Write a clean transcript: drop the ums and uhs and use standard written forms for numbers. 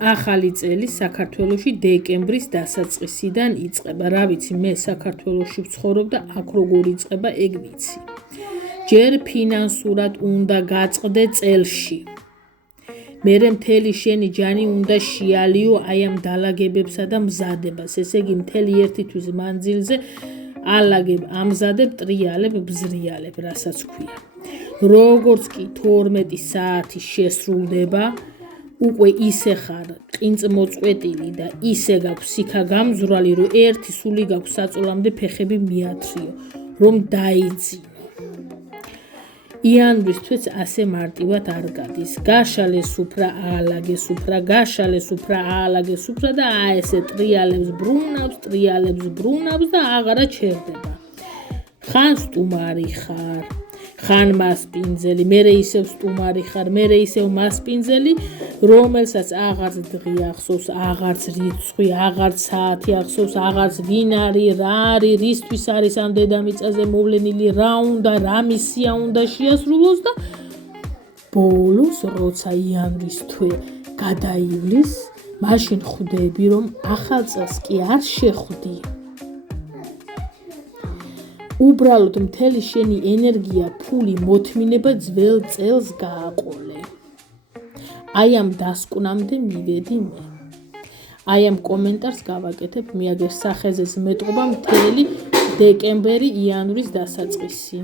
ახალი წელი საქართველოში დეკემბრის დასაწყისიდან იწყება. რა ვიცი, მე საქართველოში ვცხოვრობ და აქ როგორ იწყება, ეგ ვიცი. ჯერ ფინანსურად უნდა გაწყდე წელში. მერე მთელი შენი ჯანი უნდა შეალიო აი ამ დალაგებებსა და მზადებას. ესე იგი, მთელი ერთი თვის მანძილზე ალაგებ, ამზადებ, ტრიალებ, ბზრიალებ, რასაც ქვია. როგორც კი 12 საათი შესრულდება, უკვე ისე ხარ ყინწმოწყვეტილი და ისე გაქვს სიქა გამძვრალი, რომ ერთი სული გაქვს საწოლამდე ფეხები მიათრიო, რომ დაიძინო. იანვრის თვეც ასე მარტივად არ გადის. გაშალე სუფრა, აალაგე სუფრა, გაშალე სუფრა, აალაგე სუფრა და ესე ტრიალებს, ბრუნავს და აღარა ჩერდება. ხან სტუმარი ხარ, ხან მასპინძელი, მერე ისევ სტუმარი ხარ, მერე ისევ მასპინძელი, რომელსაც აღარც დღე ახსოვს, აღარც რიცხვი, აღარც საათი ახსოვს, აღარც ვინ არის, რა არის, რისთვის არის ამ დედამიწაზე მოვლენილი, რა უნდა, რა მისია უნდა შეასრულოს და ბოლოს, როცა იანვრის თვე გადაივლის, მაშინ ხვდები, რომ ახალ წელს კი არ შეხვდი. უბრალოდ მთელი შენი ენერგია, ფული, მოთმინება ძველ წელს გააყოლე. აი ამ დასკვნამდე მივედი მე. აი ამ კომენტარს გავაკეთებ, მიაგერ სახეზეს მეტყობა მთელი დეკემბერი, იანვრის დასაწყისი.